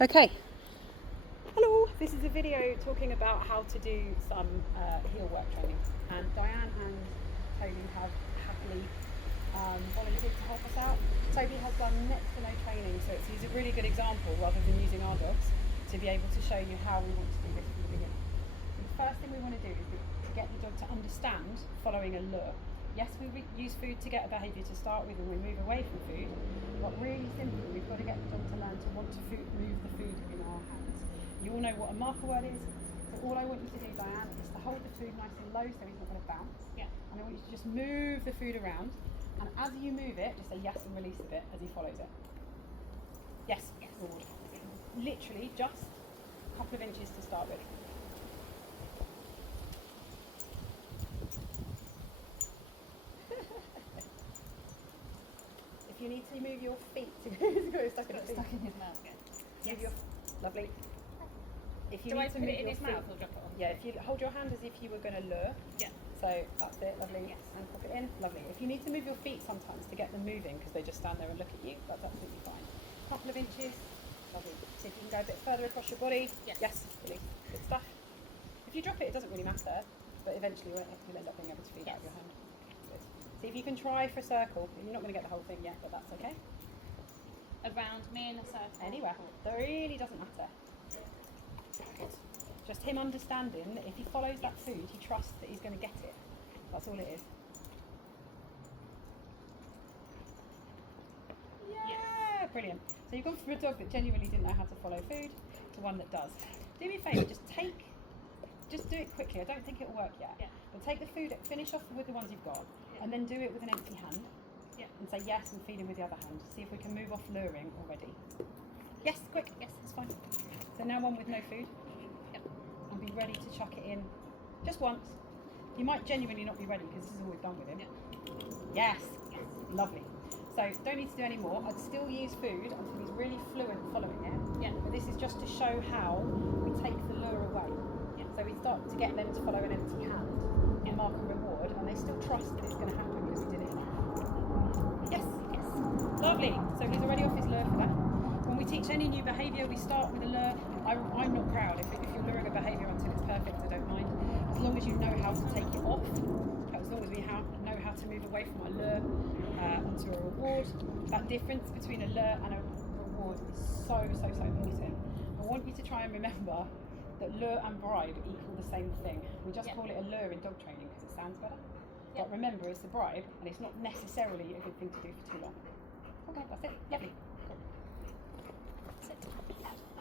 Okay. Hello, this is a video talking about how to do some heel work training, and Diane and Toby have happily volunteered to help us out. Toby has done next to no training, so it's a really good example rather than using our dogs to be able to show you how we want to do this from the beginning. So the first thing we want to do is to get the dog to understand following a lure. Yes, we use food to get a behaviour to start with and we move away from food, but really simply we've got to get the dog to learn to want to move the food in our hands. You all know what a marker word is, so all I want you to do, Diane, is to hold the food nice and low so he's not going to bounce. Yeah. And I want you to just move the food around, and as you move it, just say yes and release a bit as he follows it. Yes, yes. Forward. Literally just a couple of inches to start with. If you need to move your feet, he's got it stuck in his mouth again. Yes. Lovely. If you need to move it in his mouth or drop it on? Yeah, if you hold your hand as if you were going to lure. Yeah. So that's it, lovely. Yes. And pop it in, lovely. If you need to move your feet sometimes to get them moving because they just stand there and look at you, that's absolutely fine. A couple of inches, lovely. See if you can go a bit further across your body. Yes. Yes, lovely. Good stuff. If you drop it, it doesn't really matter, but eventually you'll end up being able to feed out of your hand. Good. See if you can try for a circle. You're not going to get the whole thing yet, but that's okay. Around me in a circle. Anywhere. That really doesn't matter. Just him understanding that if he follows that food, he trusts that he's going to get it. That's all it is. Yeah, yes. Brilliant. So you've gone from a dog that genuinely didn't know how to follow food to one that does. Do me a favour, just do it quickly. I don't think it'll work yet. Yeah. But take the food, finish off with the ones you've got, and then do it with an empty hand. Yeah. And say yes and feed him with the other hand. See if we can move off luring already. Yes, quick. Yes, that's fine. So now one with no food. Yep. And be ready to chuck it in just once. You might genuinely not be ready because this is all we've done with him. Yep. Yes. Yes. Lovely. So don't need to do any more. I'd still use food until he's really fluent following it. Yeah. But this is just to show how we take the lure away. Yeah. So we start to get them to follow an empty hand, yeah. Mark and reward, and they still trust that it's going to happen because we did it enough. Yes. Yes. Lovely. So he's already off his lure for that. When we teach any new behaviour, we start with a lure. I'm not proud if you're luring a behaviour until it's perfect, I don't mind. As long as you know how to take it off, as long as we know how to move away from a lure onto a reward. That difference between a lure and a reward is so important. I want you to try and remember that lure and bribe equal the same thing. We just call it a lure in dog training because it sounds better. But remember, it's a bribe and it's not necessarily a good thing to do for too long. Okay, that's it. Lovely.